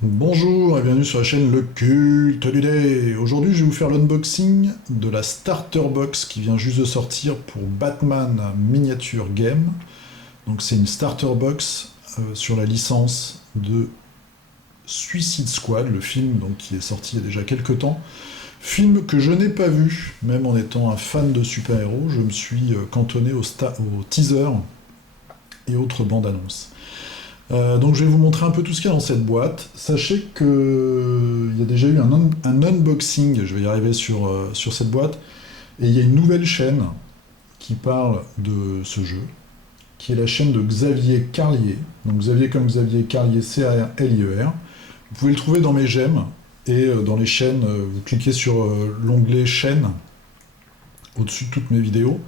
Bonjour et bienvenue sur la chaîne Le Culte du Dé. Aujourd'hui, je vais vous faire l'unboxing de la Starter Box qui vient juste de sortir pour Batman Miniature Game. Donc c'est une Starter Box sur la licence de Suicide Squad, le film donc, qui est sorti il y a déjà quelques temps. Film que je n'ai pas vu, même en étant un fan de super-héros, je me suis cantonné au teaser et autres bandes annonces. Donc je vais vous montrer un peu tout ce qu'il y a dans cette boîte. Sachez qu'il y a déjà eu un unboxing, je vais y arriver sur cette boîte, et il y a une nouvelle chaîne qui parle de ce jeu, qui est la chaîne de Xavier Carlier. Donc Xavier comme Xavier Carlier, C-A-R-L-I-E-R. Vous pouvez le trouver dans mes j'aime, et dans les chaînes, vous cliquez sur l'onglet chaîne, au-dessus de toutes mes vidéos.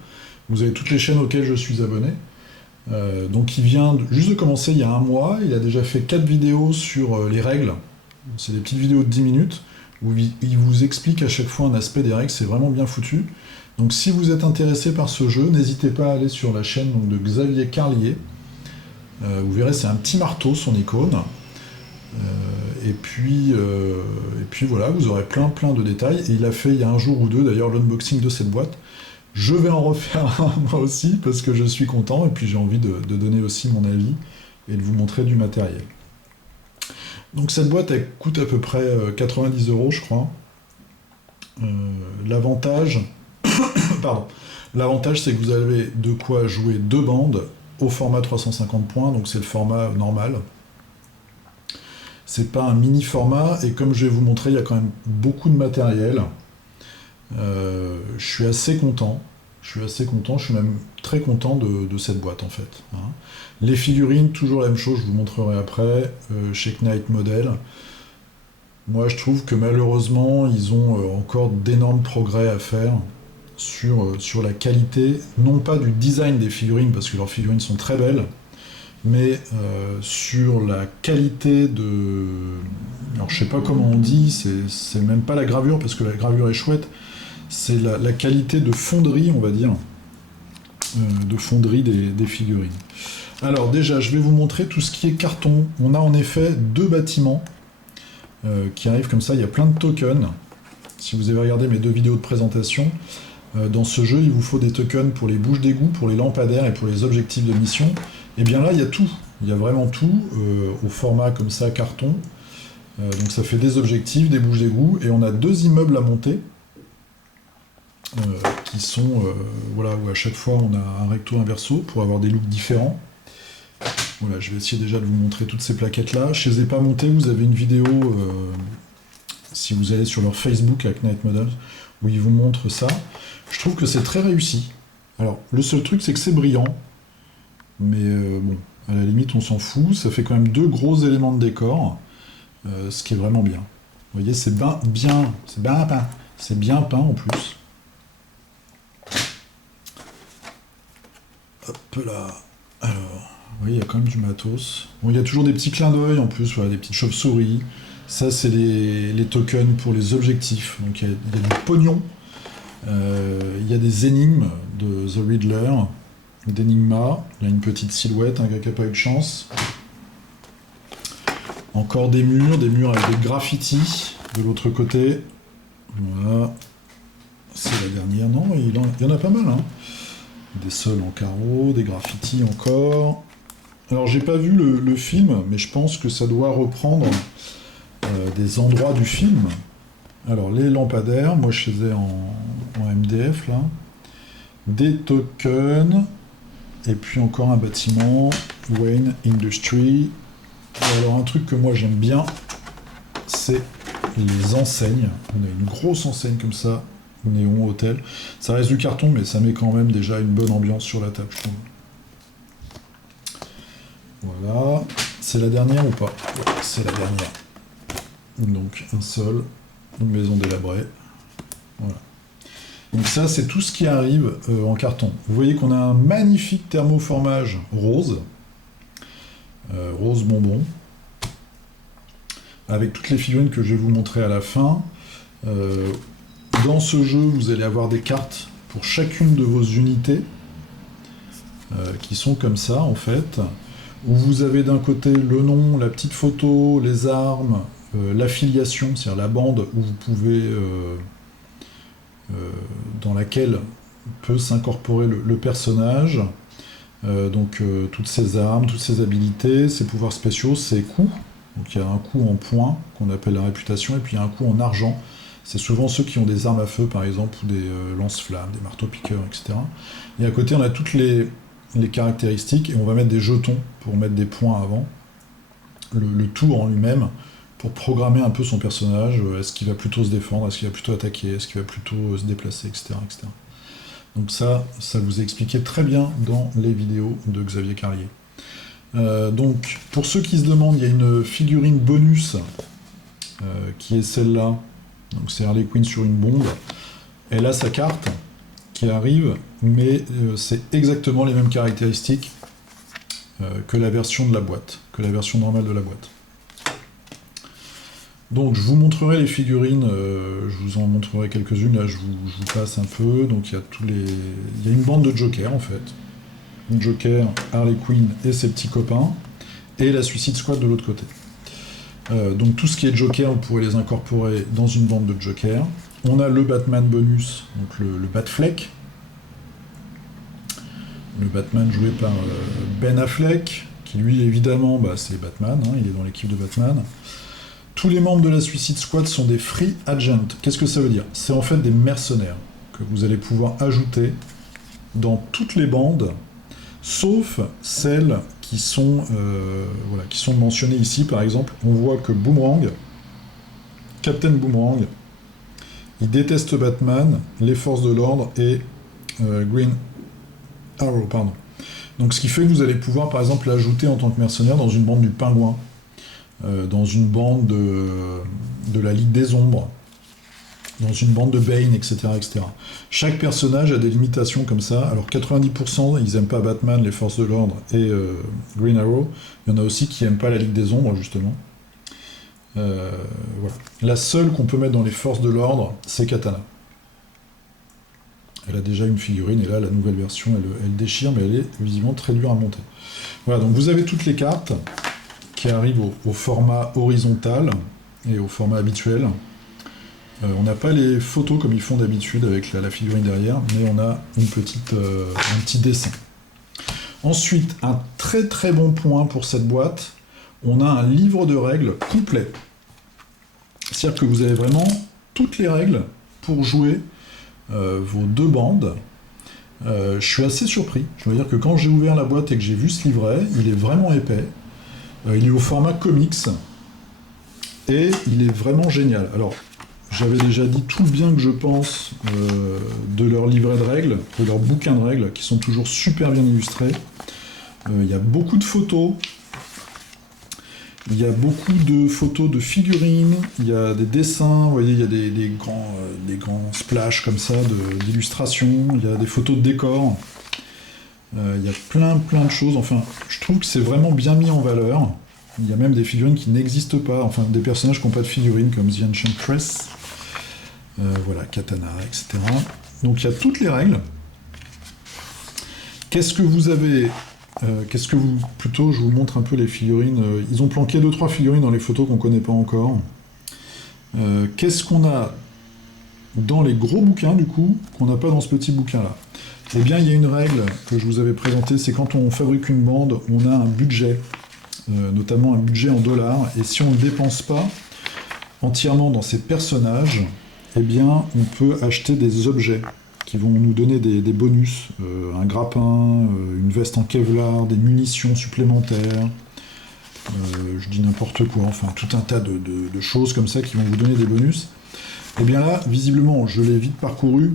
Vous avez toutes les chaînes auxquelles je suis abonné. Donc il vient juste de commencer il y a un mois, il a déjà fait 4 vidéos sur les règles, c'est des petites vidéos de 10 minutes, où il vous explique à chaque fois un aspect des règles, c'est vraiment bien foutu. Donc si vous êtes intéressé par ce jeu, n'hésitez pas à aller sur la chaîne donc, de Xavier Carlier, vous verrez c'est un petit marteau son icône, et puis voilà, vous aurez plein de détails, et il a fait il y a un jour ou deux d'ailleurs l'unboxing de cette boîte. Je vais en refaire un moi aussi parce que je suis content et puis j'ai envie de donner aussi mon avis et de vous montrer du matériel. Donc cette boîte elle coûte à peu près 90 € je crois. L'avantage, pardon, l'avantage c'est que vous avez de quoi jouer deux bandes au format 350 points, donc c'est le format normal. C'est pas un mini format et comme je vais vous montrer il y a quand même beaucoup de matériel. Je suis assez content. Je suis même très content de cette boîte en fait. Hein. Les figurines, toujours la même chose, je vous montrerai après, chez Knight Model. Moi je trouve que malheureusement ils ont encore d'énormes progrès à faire sur la qualité, non pas du design des figurines, parce que leurs figurines sont très belles, mais sur la qualité de... Alors je sais pas comment on dit, c'est même pas la gravure, parce que la gravure est chouette, c'est la qualité de fonderie, on va dire, de fonderie des figurines. Alors déjà, je vais vous montrer tout ce qui est carton. On a en effet deux bâtiments qui arrivent comme ça, il y a plein de tokens. Si vous avez regardé mes deux vidéos de présentation, dans ce jeu, il vous faut des tokens pour les bouches d'égout, pour les lampadaires et pour les objectifs de mission. Et bien là, il y a tout. Il y a vraiment tout, au format comme ça, carton. Donc ça fait des objectifs, des bouches d'égout, et on a deux immeubles à monter. Qui sont, voilà, où à chaque fois on a un recto, un verso, pour avoir des looks différents. Voilà, je vais essayer déjà de vous montrer toutes ces plaquettes-là. Je ne les ai pas montées, vous avez une vidéo, si vous allez sur leur Facebook, avec Knight Models, où ils vous montrent ça. Je trouve que c'est très réussi. Alors, le seul truc, c'est que c'est brillant, mais bon, à la limite, on s'en fout. Ça fait quand même deux gros éléments de décor, ce qui est vraiment bien. Vous voyez, c'est bien peint en plus. Hop là. Alors, vous voyez, il y a quand même du matos. Bon, il y a toujours des petits clins d'œil en plus, voilà, des petites chauves-souris. Ça, c'est les tokens pour les objectifs. Donc, il y a du pognon. Il y a des énigmes de The Riddler, d'Enigma. Il y a une petite silhouette, un gars qui n'a pas eu de chance. Encore des murs avec des graffitis de l'autre côté. Voilà. C'est la dernière. Non, il y en a pas mal, hein. Des sols en carreau, des graffitis encore. Alors j'ai pas vu le film, mais je pense que ça doit reprendre des endroits du film. Alors les lampadaires, moi je faisais en MDF là. Des tokens. Et puis encore un bâtiment, Wayne Industry. Alors un truc que moi j'aime bien, c'est les enseignes. On a une grosse enseigne comme ça. Néon Hôtel. Ça reste du carton, mais ça met quand même déjà une bonne ambiance sur la table, je trouve. Voilà. C'est la dernière ou pas? C'est la dernière. Donc, un sol, une maison délabrée. Voilà. Donc ça, c'est tout ce qui arrive en carton. Vous voyez qu'on a un magnifique thermoformage rose. Rose bonbon. Avec toutes les figurines que je vais vous montrer à la fin. Dans ce jeu, vous allez avoir des cartes pour chacune de vos unités, qui sont comme ça, en fait. où vous avez d'un côté le nom, la petite photo, les armes, l'affiliation, c'est-à-dire la bande où vous pouvez, dans laquelle peut s'incorporer le personnage. Toutes ses armes, toutes ses habilités, ses pouvoirs spéciaux, ses coups. Donc il y a un coup en points qu'on appelle la réputation, et puis il y a un coup en argent. C'est souvent ceux qui ont des armes à feu, par exemple, ou des lance-flammes, des marteaux-piqueurs, etc. Et à côté, on a toutes les caractéristiques, et on va mettre des jetons pour mettre des points avant. Le tour en lui-même, pour programmer un peu son personnage. Est-ce qu'il va plutôt se défendre, est-ce qu'il va plutôt attaquer, est-ce qu'il va plutôt se déplacer, etc. etc. Donc ça vous est expliqué très bien dans les vidéos de Xavier Carlier. Donc, pour ceux qui se demandent, il y a une figurine bonus qui est celle-là. Donc c'est Harley Quinn sur une bombe. Elle a sa carte qui arrive, mais c'est exactement les mêmes caractéristiques que la version de la boîte, que la version normale de la boîte. Donc je vous montrerai les figurines, je vous en montrerai quelques-unes, là je vous passe un peu. Donc il y a une bande de Joker en fait. Une Joker, Harley Quinn et ses petits copains, et la Suicide Squad de l'autre côté. Donc tout ce qui est Joker, vous pourrez les incorporer dans une bande de Joker. On a le Batman bonus, donc le Batfleck. Le Batman joué par Ben Affleck, qui lui évidemment c'est Batman, hein, il est dans l'équipe de Batman. Tous les membres de la Suicide Squad sont des free agents. Qu'est-ce que ça veut dire? C'est en fait des mercenaires que vous allez pouvoir ajouter dans toutes les bandes, sauf celles qui sont mentionnées ici. Par exemple, on voit que Boomerang, Captain Boomerang, il déteste Batman, les forces de l'ordre et Green Arrow, pardon. Donc ce qui fait que vous allez pouvoir par exemple l'ajouter en tant que mercenaire dans une bande du Pingouin, dans une bande de la Ligue des Ombres, dans une bande de Bane, etc., etc. Chaque personnage a des limitations comme ça. Alors 90% ils aiment pas Batman, les forces de l'ordre et Green Arrow. Il y en a aussi qui aiment pas la Ligue des Ombres justement. Voilà. La seule qu'on peut mettre dans les forces de l'ordre, c'est Katana. Elle a déjà une figurine et là la nouvelle version elle déchire, mais elle est visiblement très dure à monter. Voilà, donc vous avez toutes les cartes qui arrivent au format horizontal et au format habituel. On n'a pas les photos comme ils font d'habitude avec la figurine derrière, mais on a un petit dessin. Ensuite, un très très bon point pour cette boîte, on a un livre de règles complet. C'est-à-dire que vous avez vraiment toutes les règles pour jouer vos deux bandes. Je suis assez surpris. Je veux dire que quand j'ai ouvert la boîte et que j'ai vu ce livret, il est vraiment épais. Il est au format comics et il est vraiment génial. Alors, j'avais déjà dit tout le bien que je pense de leur livret de règles, de leurs bouquins de règles, qui sont toujours super bien illustrés. Il y a beaucoup de photos. Il y a beaucoup de photos de figurines, il y a des dessins, vous voyez, il y a des grands splashes comme ça d'illustrations, il y a des photos de décors. Il y a plein de choses, enfin, je trouve que c'est vraiment bien mis en valeur. Il y a même des figurines qui n'existent pas, enfin, des personnages qui n'ont pas de figurines, comme The Enchantress, voilà, Katana, etc. Donc il y a toutes les règles. Qu'est-ce que vous avez plutôt, je vous montre un peu les figurines. Ils ont planqué 2-3 figurines dans les photos qu'on ne connaît pas encore. Qu'est-ce qu'on a dans les gros bouquins, du coup, qu'on n'a pas dans ce petit bouquin-là? Eh bien, il y a une règle que je vous avais présentée, c'est quand on fabrique une bande, on a un budget, notamment un budget en dollars, et si on ne le dépense pas entièrement dans ces personnages, eh bien, on peut acheter des objets qui vont nous donner des bonus, un grappin, une veste en Kevlar, des munitions supplémentaires, je dis n'importe quoi, enfin tout un tas de choses comme ça qui vont vous donner des bonus. Et bien là, visiblement, je l'ai vite parcouru.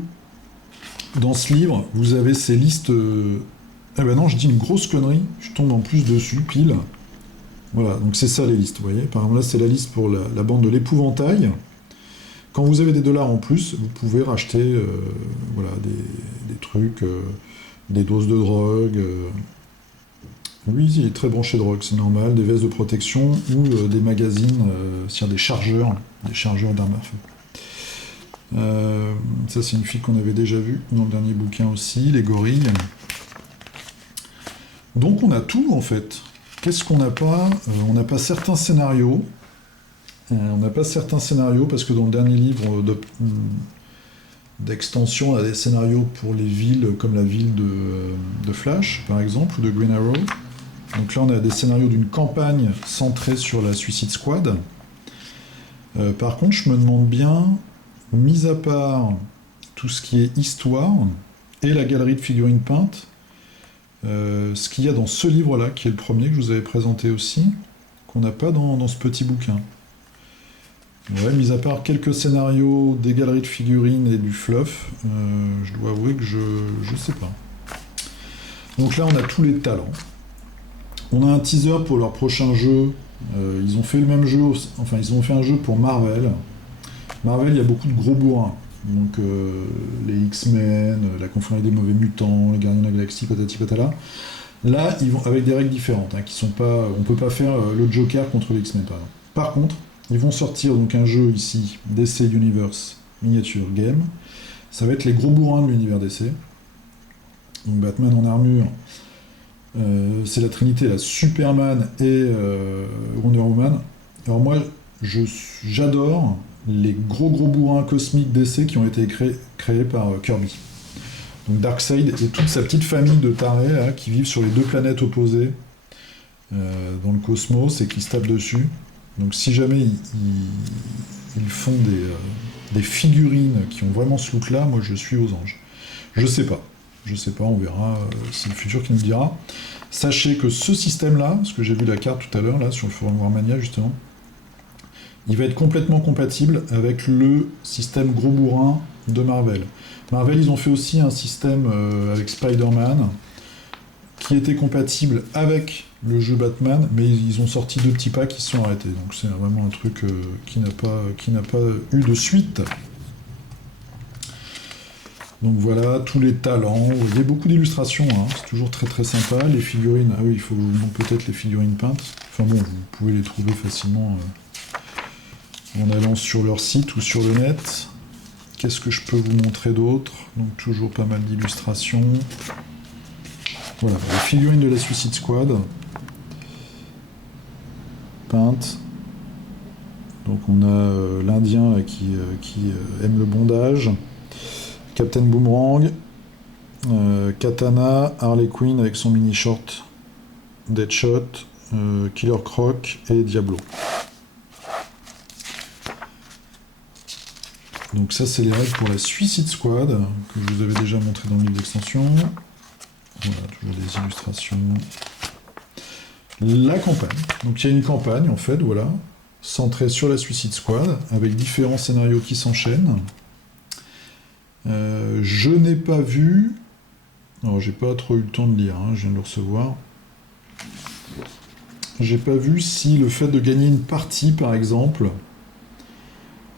Dans ce livre, vous avez ces listes... Eh ben non, je dis une grosse connerie, je tombe en plus dessus, pile. Voilà, donc c'est ça les listes, vous voyez. Par exemple, là, c'est la liste pour la bande de l'épouvantail. Quand vous avez des dollars en plus, vous pouvez racheter voilà, des trucs, des doses de drogue. Lui, il est très branché drogue, c'est normal, des vestes de protection ou des magazines, c'est-à-dire des chargeurs d'armes à feu. Ça, c'est une fille qu'on avait déjà vue dans le dernier bouquin aussi, les gorilles. Donc on a tout en fait qu'est-ce qu'on n'a pas? On n'a pas certains scénarios. On n'a pas certains scénarios parce que dans le dernier livre d'extension, on a des scénarios pour les villes comme la ville de Flash, par exemple, ou de Green Arrow. Donc là, on a des scénarios d'une campagne centrée sur la Suicide Squad. Par contre, je me demande bien, mis à part tout ce qui est histoire et la galerie de figurines peintes, ce qu'il y a dans ce livre-là, qui est le premier que je vous avais présenté aussi, qu'on n'a pas dans ce petit bouquin. Ouais, mis à part quelques scénarios, des galeries de figurines et du fluff, je dois avouer que je sais pas. Donc là, on a tous les talents. On a un teaser pour leur prochain jeu. Ils ont fait le même jeu, enfin ils ont fait un jeu pour Marvel. Marvel, il y a beaucoup de gros bourrins. Donc les X-Men, la Confrérie des Mauvais Mutants, les Gardiens de la Galaxie, patati patala. Là, ils vont avec des règles différentes, qui sont pas. On peut pas faire le Joker contre les X-Men, par exemple. Par contre, ils vont sortir donc un jeu ici, DC Universe Miniature Game. Ça va être les gros bourrins de l'univers DC. Donc Batman en armure, c'est la Trinité, la Superman et Wonder Woman. Alors moi, j'adore les gros bourrins cosmiques DC qui ont été créés par Kirby. Donc Darkseid et toute sa petite famille de tarés là, qui vivent sur les deux planètes opposées dans le cosmos et qui se tapent dessus. Donc si jamais ils font des figurines qui ont vraiment ce look-là, moi je suis aux anges. Je sais pas, on verra, c'est le futur qui nous dira. Sachez que ce système-là, parce que j'ai vu la carte tout à l'heure, là, sur le forum Warmania justement, il va être complètement compatible avec le système gros bourrin de Marvel. Marvel, ils ont fait aussi un système avec Spider-Man, qui était compatible avec le jeu Batman, mais ils ont sorti 2 petits packs qui se sont arrêtés. Donc c'est vraiment un truc qui n'a pas eu de suite. Donc voilà, tous les talents. Vous voyez beaucoup d'illustrations, c'est toujours très très sympa. Les figurines, ah oui, il faut vous montrer peut-être les figurines peintes. Enfin bon, vous pouvez les trouver facilement en allant sur leur site ou sur le net. Qu'est-ce que je peux vous montrer d'autre? Donc toujours pas mal d'illustrations. Voilà, les figurines de la Suicide Squad. Peintes. Donc on a l'Indien qui aime le bondage. Captain Boomerang. Katana, Harley Quinn avec son mini short. Deadshot. Killer Croc et Diablo. Donc ça, c'est les règles pour la Suicide Squad, que je vous avais déjà montré dans le livre d'extension. Voilà, toujours des illustrations. La campagne. Donc il y a une campagne, en fait, voilà, centrée sur la Suicide Squad, avec différents scénarios qui s'enchaînent. Je n'ai pas vu... Alors, j'ai pas trop eu le temps de lire, je viens de le recevoir. J'ai pas vu si le fait de gagner une partie, par exemple...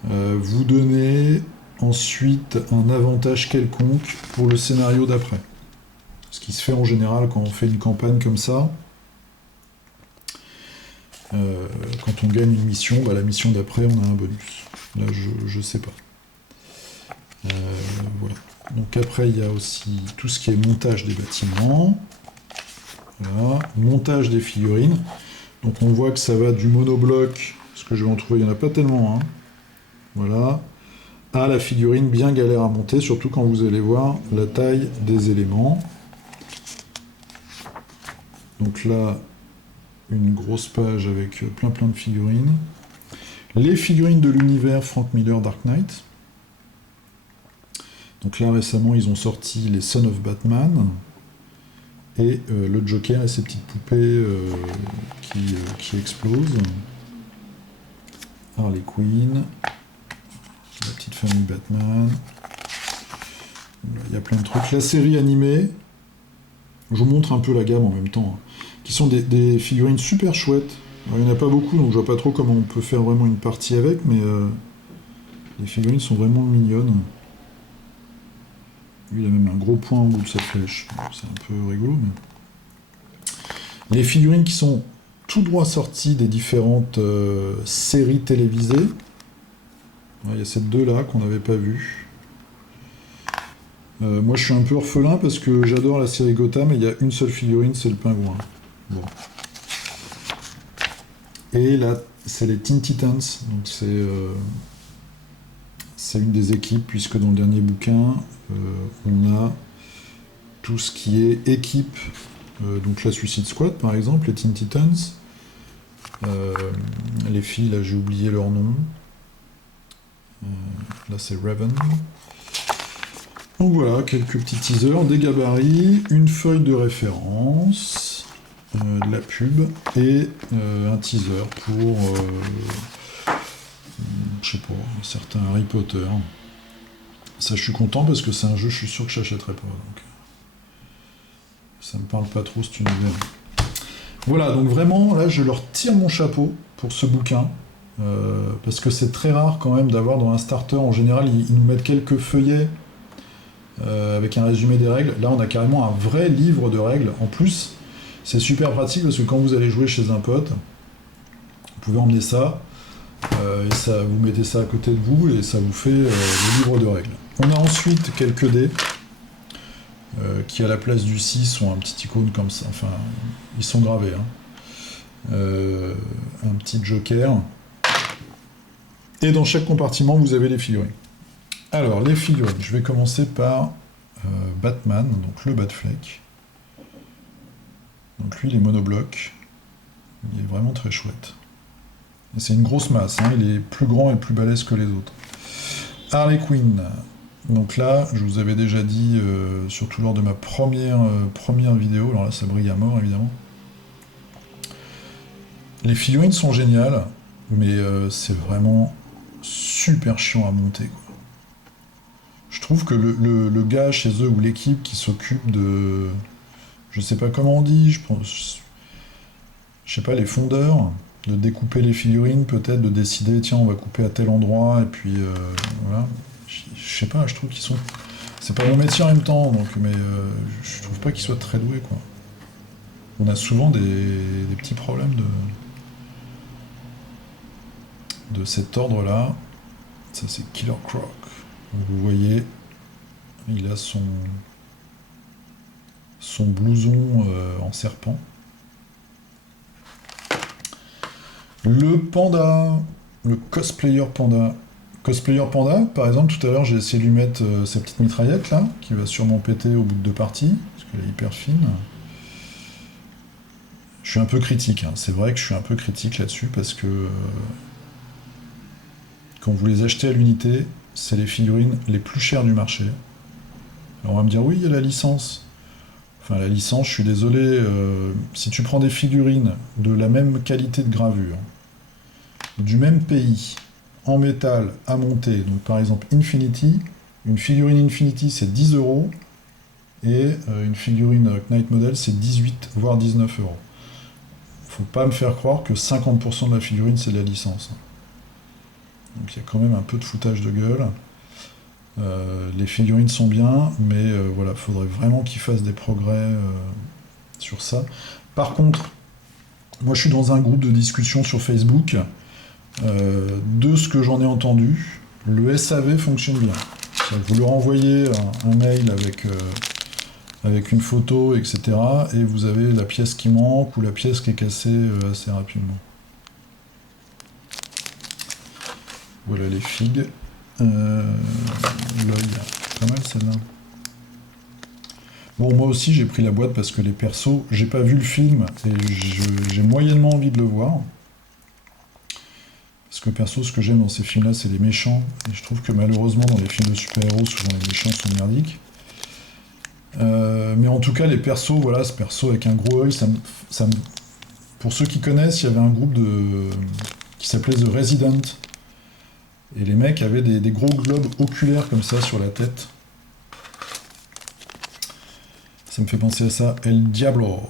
vous donnez ensuite un avantage quelconque pour le scénario d'après. Ce qui se fait en général quand on fait une campagne comme ça. Quand on gagne une mission, la mission d'après, on a un bonus. Là, je sais pas. Voilà. Donc après, il y a aussi tout ce qui est montage des bâtiments. Voilà. Montage des figurines. Donc on voit que ça va du monobloc, parce que je vais en trouver, il n'y en a pas tellement, voilà, à la figurine bien galère à monter, surtout quand vous allez voir la taille des éléments. Donc là, une grosse page avec plein de figurines. Les figurines de l'univers Frank Miller Dark Knight. Donc là, récemment, ils ont sorti les Son of Batman et le Joker et ses petites poupées qui explosent. Harley Quinn. La petite famille Batman. Il y a plein de trucs. La série animée, je vous montre un peu la gamme en même temps, qui sont des figurines super chouettes. Alors, il n'y en a pas beaucoup, donc je vois pas trop comment on peut faire vraiment une partie avec, mais les figurines sont vraiment mignonnes. Lui, il a même un gros point au bout de sa flèche. C'est un peu rigolo, mais... Les figurines qui sont tout droit sorties des différentes séries télévisées. Il y a ces 2-là qu'on n'avait pas vues. Moi, je suis un peu orphelin parce que j'adore la série Gotham et il y a une seule figurine, c'est le pingouin. Bon. Et là, c'est les Teen Titans, donc c'est une des équipes, puisque dans le dernier bouquin, on a tout ce qui est équipe, donc la Suicide Squad par exemple, les Teen Titans, les filles, là j'ai oublié leur nom, là c'est Raven. Donc voilà, quelques petits teasers, des gabarits, une feuille de référence, de la pub et un teaser pour, je sais pas, un certain Harry Potter. Ça, je suis content parce que c'est un jeu, je suis sûr que je n'achèterai pas. Donc, ça me parle pas trop cet univers. Voilà, donc vraiment, là, je leur tire mon chapeau pour ce bouquin. Parce que c'est très rare quand même d'avoir dans un starter, en général, ils nous mettent quelques feuillets avec un résumé des règles. Là, on a carrément un vrai livre de règles. En plus, c'est super pratique parce que quand vous allez jouer chez un pote, vous pouvez emmener ça, et ça, vous mettez ça à côté de vous et ça vous fait le livre de règles. On a ensuite quelques dés qui, à la place du 6, ont un petit icône comme ça. Enfin, ils sont gravés. Hein. Un petit joker. Et dans chaque compartiment, vous avez les figurines. Alors, les figurines, je vais commencer par Batman, donc le Batfleck. Donc lui, il est monobloc. Il est vraiment très chouette. Et c'est une grosse masse, hein, il est plus grand et plus balèze que les autres. Harley Quinn. Donc là, je vous avais déjà dit, surtout lors de ma première vidéo, alors là, ça brille à mort, évidemment. Les figurines sont géniales, mais c'est vraiment super chiant à monter, quoi. Je trouve que le gars chez eux, ou l'équipe qui s'occupe de... Je sais pas comment on dit, je sais pas, les fondeurs, de découper les figurines, peut-être, de décider, tiens, on va couper à tel endroit, et puis voilà. Je sais pas, je trouve qu'ils sont... C'est pas mon métier en même temps, donc, mais je trouve pas qu'ils soient très doués, quoi. On a souvent des petits problèmes de cet ordre-là. Ça, c'est Killer Croc. Donc, vous voyez, il a son blouson en serpent. Le panda, le cosplayer panda. Cosplayer panda, par exemple, tout à l'heure, j'ai essayé de lui mettre sa petite mitraillette, là, qui va sûrement péter au bout de 2 parties, parce qu'elle est hyper fine. Je suis un peu critique, hein. C'est vrai que je suis un peu critique là-dessus, parce que quand vous les achetez à l'unité, c'est les figurines les plus chères du marché. Alors on va me dire, oui, il y a la licence. Enfin, la licence, je suis désolé, si tu prends des figurines de la même qualité de gravure, du même pays, en métal, à monter, donc par exemple Infinity, une figurine Infinity c'est 10 €, et une figurine Knight Model c'est 18 voire 19 €. Faut pas me faire croire que 50% de la figurine c'est de la licence. Donc il y a quand même un peu de foutage de gueule. Les figurines sont bien, mais voilà, faudrait vraiment qu'ils fassent des progrès sur ça. Par contre, moi je suis dans un groupe de discussion sur Facebook. De ce que j'en ai entendu, le SAV fonctionne bien. Vous leur envoyez un mail avec une photo, etc. Et vous avez la pièce qui manque ou la pièce qui est cassée assez rapidement. Voilà les figues. L'œil, pas mal celle-là. Bon, moi aussi j'ai pris la boîte parce que les persos, j'ai pas vu le film et j'ai moyennement envie de le voir. Parce que perso, ce que j'aime dans ces films-là, c'est les méchants. Et je trouve que malheureusement, dans les films de super-héros, souvent les méchants sont merdiques. Mais en tout cas, les persos, voilà, ce perso avec un gros œil, pour ceux qui connaissent, il y avait un groupe qui s'appelait The Resident. Et les mecs avaient des gros globes oculaires comme ça sur la tête. Ça me fait penser à ça. El Diablo.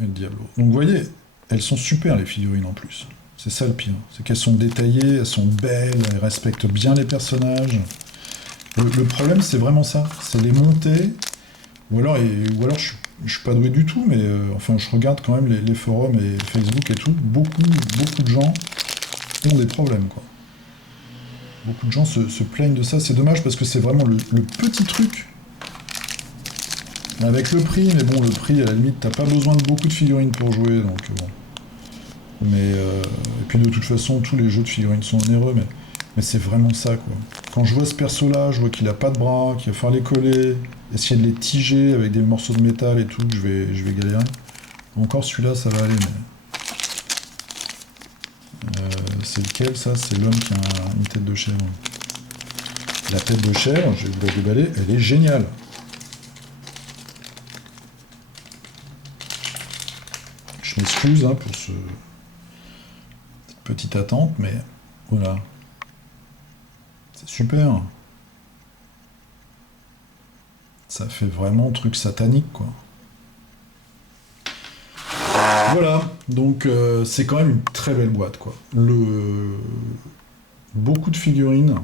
El Diablo. Donc vous voyez, elles sont super les figurines en plus. C'est ça le pire. C'est qu'elles sont détaillées, elles sont belles, elles respectent bien les personnages. Le problème, c'est vraiment ça. C'est les montées. Ou alors je suis pas doué du tout, mais enfin, je regarde quand même les forums et Facebook et tout. Beaucoup de gens ont des problèmes, quoi. Beaucoup de gens se plaignent de ça. C'est dommage parce que c'est vraiment le petit truc. Avec le prix, mais bon, le prix, à la limite, t'as pas besoin de beaucoup de figurines pour jouer, donc bon. Et puis de toute façon, tous les jeux de figurines sont onéreux, mais c'est vraiment ça, quoi. Quand je vois ce perso-là, je vois qu'il a pas de bras, qu'il va falloir les coller, essayer de les tiger avec des morceaux de métal et tout, je vais galérer. Encore celui-là, ça va aller, mais... c'est lequel, ça? C'est l'homme qui a une tête de chèvre. La tête de chèvre, je vais vous la déballer, elle est géniale. Je m'excuse pour cette petite attente, mais voilà. C'est super. Ça fait vraiment truc satanique, quoi. Voilà, donc c'est quand même une très belle boîte, quoi. Beaucoup de figurines,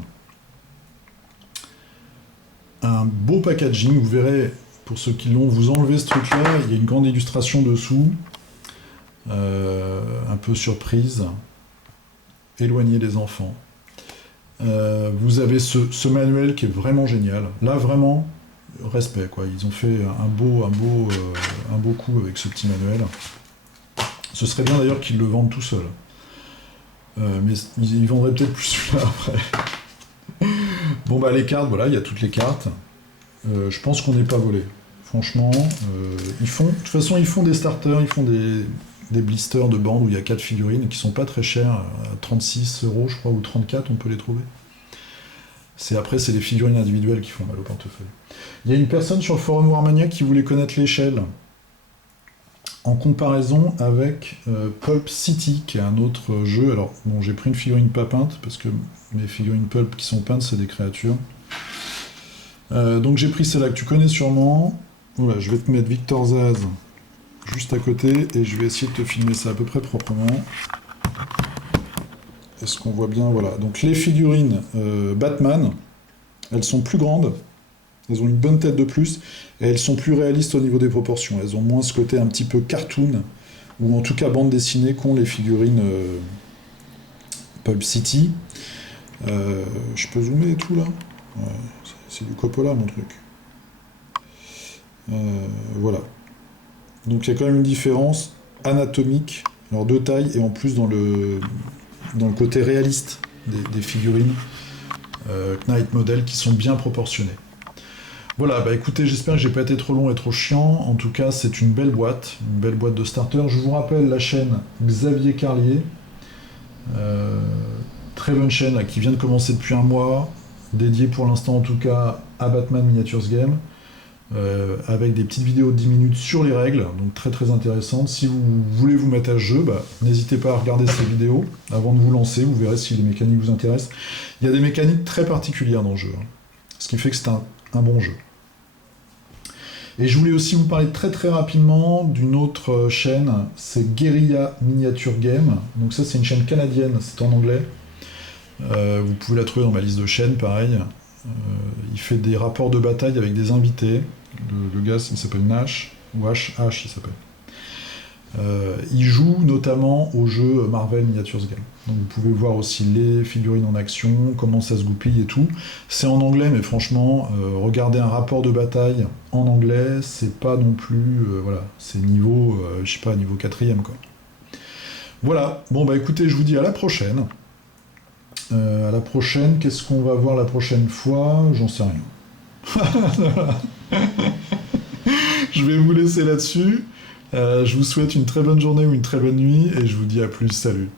un beau packaging, vous verrez, pour ceux qui l'ont, vous enlevez ce truc-là, il y a une grande illustration dessous, un peu surprise, éloigner les enfants. Vous avez ce manuel qui est vraiment génial. Là, vraiment, respect, quoi. Ils ont fait un beau coup avec ce petit manuel. Ce serait bien d'ailleurs qu'ils le vendent tout seuls. Mais ils vendraient peut-être plus celui-là après. Bon bah les cartes, voilà, il y a toutes les cartes. Je pense qu'on n'est pas volé. Franchement, de toute façon, ils font des starters, ils font des blisters de bandes où il y a 4 figurines qui sont pas très chères, à 36 euros je crois, ou 34 on peut les trouver. Après, c'est les figurines individuelles qui font mal au portefeuille. Il y a une personne sur le forum Warmania qui voulait connaître l'échelle en comparaison avec Pulp City, qui est un autre jeu. Alors, bon, j'ai pris une figurine pas peinte, parce que mes figurines Pulp qui sont peintes, c'est des créatures. Donc j'ai pris celle-là que tu connais sûrement. Voilà, je vais te mettre Victor Zaz juste à côté, et je vais essayer de te filmer ça à peu près proprement. Est-ce qu'on voit bien? Voilà. Donc les figurines Batman, elles sont plus grandes, elles ont une bonne tête de plus, et elles sont plus réalistes au niveau des proportions. Elles ont moins ce côté un petit peu cartoon, ou en tout cas bande dessinée, qu'ont les figurines Pulp City. Je peux zoomer et tout là? Ouais, c'est du Coppola mon truc. Voilà. Donc il y a quand même une différence anatomique, alors de taille, et en plus dans le côté réaliste des figurines Knight Model qui sont bien proportionnées. Voilà, bah écoutez, j'espère que j'ai pas été trop long et trop chiant. En tout cas, c'est une belle boîte de starter. Je vous rappelle la chaîne Xavier Carlier. Très bonne chaîne là, qui vient de commencer depuis un mois, dédiée pour l'instant en tout cas à Batman Miniatures Game, avec des petites vidéos de 10 minutes sur les règles, donc très très intéressantes. Si vous voulez vous mettre à ce jeu, n'hésitez pas à regarder ces vidéos avant de vous lancer, vous verrez si les mécaniques vous intéressent. Il y a des mécaniques très particulières dans le jeu, ce qui fait que c'est un bon jeu. Et je voulais aussi vous parler très très rapidement d'une autre chaîne, c'est Guerrilla Miniature Game. Donc ça c'est une chaîne canadienne, c'est en anglais. Vous pouvez la trouver dans ma liste de chaînes, pareil. Il fait des rapports de bataille avec des invités. Le gars il s'appelle Nash, ou H il s'appelle. Il joue notamment au jeu Marvel Miniatures Game. Donc vous pouvez voir aussi les figurines en action, comment ça se goupille et tout. C'est en anglais, mais franchement, regarder un rapport de bataille en anglais, c'est pas non plus... voilà, c'est niveau, je sais pas, niveau 4ème, quoi. Voilà, bon bah écoutez, je vous dis à la prochaine. À la prochaine, qu'est-ce qu'on va voir la prochaine fois? J'en sais rien. Je vais vous laisser là-dessus. Je vous souhaite une très bonne journée ou une très bonne nuit, et je vous dis à plus, salut.